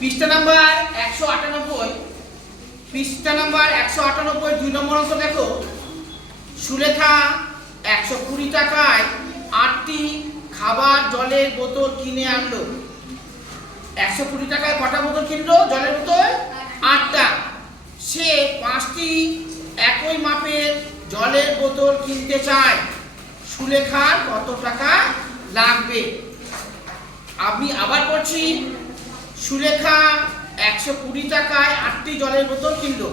পৃষ্ঠা নাম্বার একশো আটানব্বই। পৃষ্ঠা নাম্বার একশো আটানব্বই, দুই নম্বর অঙ্ক দেখো। সুলেখা একশো কুড়ি টাকায় আটটি খাবার জলের বোতল কিনে আনলো। একশো কুড়ি টাকায় কটা বোতল কিনলো? জলের বোতল? আটটা। সে পাঁচটি একই মাপের জলের বোতল কিনতে চায়। সুলেখার কত টাকা লাগবে? আমি আবার করছি সুলেখা একশো কুড়ি টাকায় আটটি জলের বোতল কিনলো।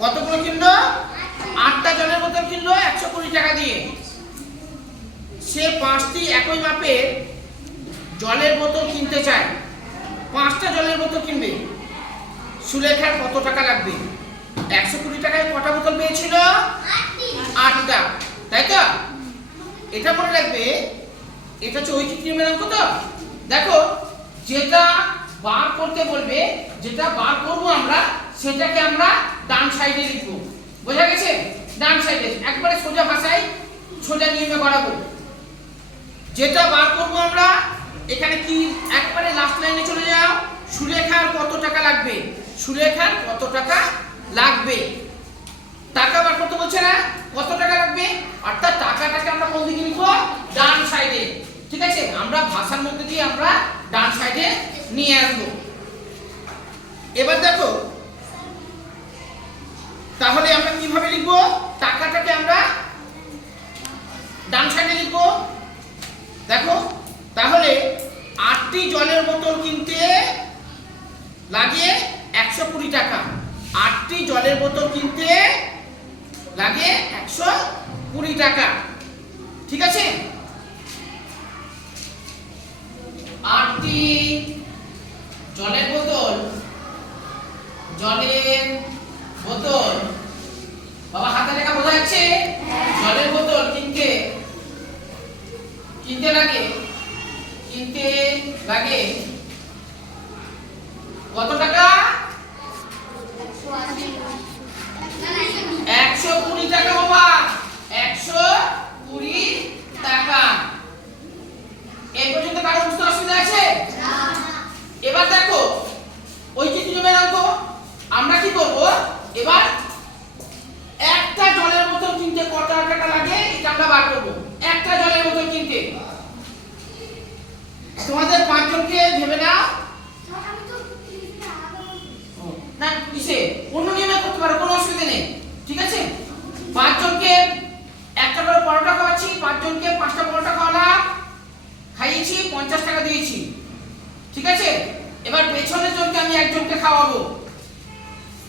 কতগুলো কিনলো? আটটা জলের বোতল কিনলো একশো কুড়ি টাকা দিয়ে। সে পাঁচটি একই মাপের জলের বোতল কিনতে চায়। পাঁচটা জলের বোতল কিনবে। সুলেখার কত টাকা লাগবে? একশো কুড়ি টাকায় কটা বোতল পেয়েছিল? আটটা, তাই তো? এটা মনে রাখবে, এটা হচ্ছে ঐকিক নিয়মের অঙ্ক তো? দেখো, যেটা বার করতে বলবে, যেটা বার করব আমরা, সেটাকে আমরা ডান সাইডে লিখব। বোঝা গেছে? ডান সাইডে। একবারে সোজা ভাষায় সোজা নিয়মে বাড়াবো। যেটা বার করব আমরা, এখানে কি? একবারে লাস্ট লাইনে চলে যাও। সুলেখার কত টাকা লাগবে? সুলেখার কত টাকা লাগবে? টাকা বার করতে বলছে না? কত টাকা লাগবে? অর্থাৎ টাকাটাকে আমরা কোন দিকে লিখব? ডান সাইডে। ঠিক আছে? আমরা ভাষার মধ্যে দিয়ে আমরা ডান সাইডে নিয়ে আসব। এবার দেখো, তাহলে আমরা কীভাবে লিখব? টাকাটাকে আমরা ডান সাইডে লিখব। দেখো, তাহলে আটটি জলের বোতল কিনতে লাগে একশো কুড়ি টাকা। আটটি জলের বোতল কিনতে লাগে একশো কুড়ি টাকা। ঠিক আছে? আটটি জলের বোতল। বাবা হাতে লেখা বোঝা যাচ্ছে? জলের বোতল কিনতে। কিনতে লাগে? কিনতে লাগে। কত টাকা একশো কুড়ি টাকা বাবা একশো কুড়ি টাকা এই পর্যন্ত কারও বুঝতে অসুবিধা আছে এবার দেখো ঐকিক নিয়মের অঙ্ক আমরা কি করব এবার একটা জলের বোতল কিনতে কত টাকা লাগে এটা আমরা বার করব একটা জলের বোতল কিনতে তোমাদের পাঁচজনকে ভেবে নাও ও, কিসে অন্য নিয়মে করতে পারো কোনো অসুবিধা নেই ঠিক আছে? পাঁচজনকে একটা করে পরোটা খাওয়াচ্ছি পাঁচজনকে পাঁচটা পরোটা খাওয়ালাম খাইয়েছি পঞ্চাশ টাকা দিয়েছি ঠিক আছে? এবার পেছনের জনকে আমি একজনকে খাওয়াবো।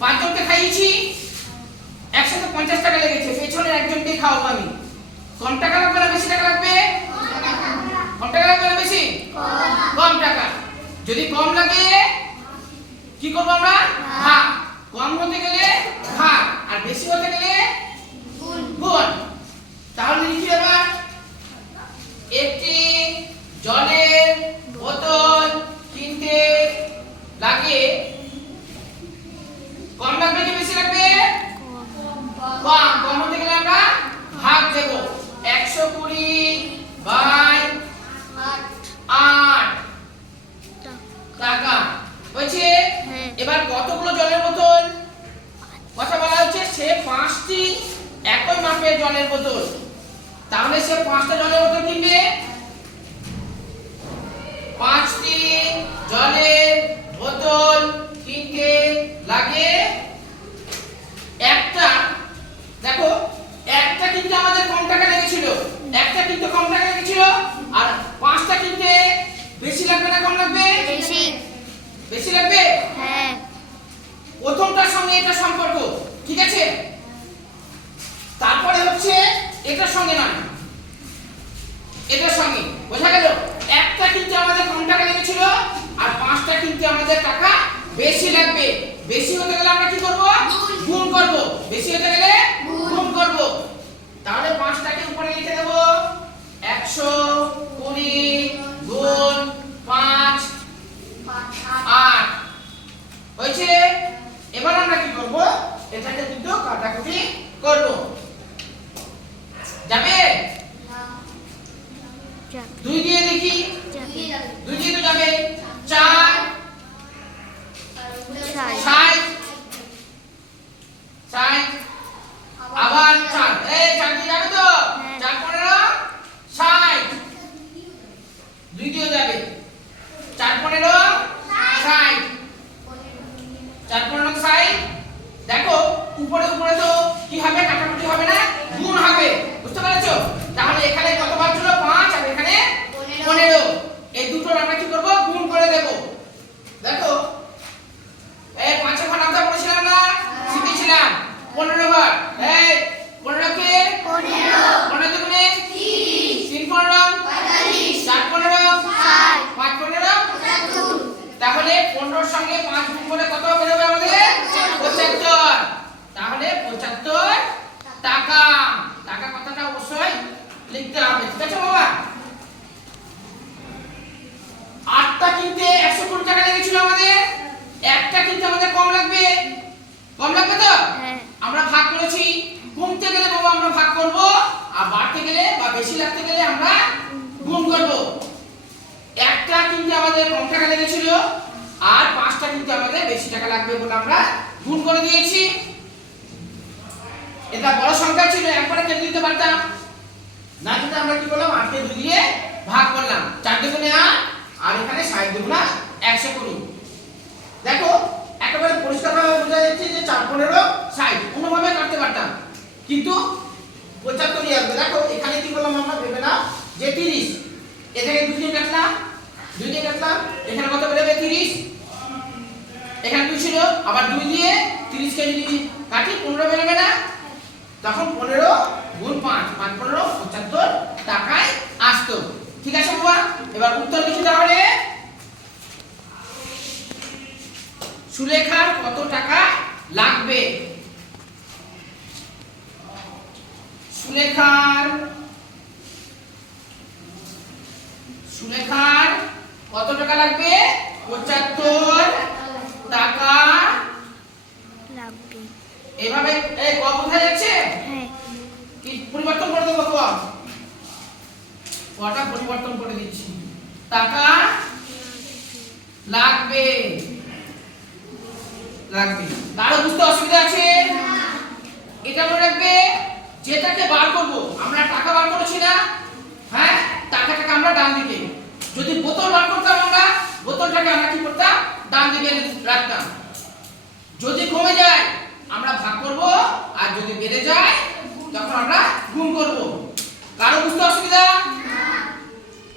পাঁচজনকে খাইয়েছি একসাথে পঞ্চাশ টাকা লেগেছে পেছনের একজনকে খাওয়াবো আমি। কম টাকা লাগবে না বেশি টাকা লাগবে? কম টাকা লাগবে না বেশি? কম। টাকা। যদি কম লাগে কি করব আমরা? ভাগ কম হতে গেলে ভাগ আর বেশি হতে গেলে গুণ তাহলে লিখি আবার একটি জলের বোতল কিনতে লাগে কম লাগবে কি বেশি লাগবে কম কম হতে গেলে আমরা ভাগ দেব একশো কুড়ি বাই আট টাকা বলছে হ্যাঁ। এবার কতগুলো জলের বোতল কথা বলা হচ্ছে সে পাঁচটি একই মাপের জলের বোতল। তাহলে সে পাঁচটা জলের বোতল কিনবে? পাঁচটি জলের বোতল কিনতে লাগে। একটা দেখো একটা কিনতে আমাদের কম টাকা লেগেছিল। একটা কিনতে কম টাকা লেগেছিল। আর পাঁচটা কিনতে বেশি লাগবে না কম লাগবে? বেশি। বেশি লাগবে? হ্যাঁ। প্রথমটার সঙ্গে এটা সম্পর্ক ঠিক আছে তারপরে হচ্ছে এটার সঙ্গে নয়। এটার সঙ্গে। বোঝা গেল? একটা কিনতে আমাদের কম টাকা লেগেছিল আর পাঁচটা কিনতে আমাদের টাকা বেশি লাগবে। বেশি হতে গেলে আমরা কি করব? গুণ করব। বেশি হতে গেলে গুণ করব তাহলে পাঁচটাকে উপরে লিখে দেব একশো কুড়ি গুণ পাঁচ আট হয়েছে এবার আমরা কি করব এটাকে কিন্তু কাটাকুটি করব যাবে যাক দুই দিয়ে দেখি যাক দুই দিয়ে তো যাবে চার পনেরো ষাট চার পনেরো ষাট দেখো উপরে উপরে তো কি হবে কাটাকুটি হবে না গুণ হবে বুঝতে পেরেছ তাহলে এখানে কতবার ছিল পাঁচ আর এখানে পনেরো এই দুটোর আমরা কি করব গুণ করে দেব দেখো এই পাঁচের ঘর নামটা পড়েছিলাম না শিখেছিলাম পনেরো ঘর এই পনেরো কে পনেরো দুগুণে তিন পনেরো চার পনেরো পাঁচ পনেরো তাহলে পনেরোর সঙ্গে পাঁচ গুণ করে কত বেরোবে আমাদের পঁচাত্তর তাহলে পঁচাত্তর টাকা টাকা কথাটা অবশ্যই লিখতে হবে ঠিক আছে বাবা আটটা কিনতে একশো কোটি টাকা লেগেছিল আমাদের একটা কিনতে আমাদের কম লাগবে কম লাগবে তো। আমরা ভাগ করেছি। কমতে গেলে বাবা আমরা ভাগ করব আর বাড়তে গেলে বা বেশি লাগতে গেলে আমরা গুণ করব। একটা কিনতে আমাদের কম টাকা লেগেছিল আর পাঁচটা কিনতে আমাদের বেশি টাকা লাগবে বলে আমরা গুণ করে দিয়েছি। এটা বড় সংখ্যা ছিল একবারে কেটে দিতে পারতাম। না কিন্তু আমরা কি করলাম? আটকে দুই দিয়ে ভাগ করলাম। চার দুগুণে আট আর এখানে ষাট দুগুণা একশো কুড়ি। দেখো একেবারে পরিষ্কারভাবে বোঝা যাচ্ছে যে চার পনেরো ষাট, কোনোভাবে কাটতে পারতাম। কিন্তু পঁচাত্তরই আসবে দেখো, এখানে কি করলাম আমরা, ভেবে না যে তিরিশ এ থেকে দুই কাটলাম দুই দিয়ে কাটলাম, এখানে কত বেরোবে তিরিশ। এখানে দুই ছিল, আবার দুই দিয়ে তিরিশকে যদি কাটি, পনেরো বেরোবে না। তখন পনেরো গুণ পাঁচ পাঁচ পনেরো, পঁচাত্তর টাকায় আসতো। ঠিক আছে বাবা এবার উত্তর লিখে তাহলে সুলেখার কত টাকা লাগবে? সুলেখার সুলেখার কত টাকা লাগবে? পঁচাত্তর টাকা লাগবে। এভাবে এই ক বোঝা যাচ্ছে? হ্যাঁ। কি পরিবর্তন করে দেবো ক কটা পরিবর্তন করে দিচ্ছি? টাকা লাগবে। লাগবে কারও বুঝতে অসুবিধা আছে? এটা মনে রাখবে যেটাকে বার করব, আমরা টাকা বার করেছি না? হ্যাঁ? টাকাটাকে আমরা ডান দিকে। যদি বোতল বার করতাম আমরা, বোতলটাকে আমরা কি করতাম? ডান দিকে রাখতাম। যদি কমে যায়, আমরা ভাগ করব, আর যদি বেড়ে যায়, তখন আমরা গুণ করব। কারও বুঝতে অসুবিধা?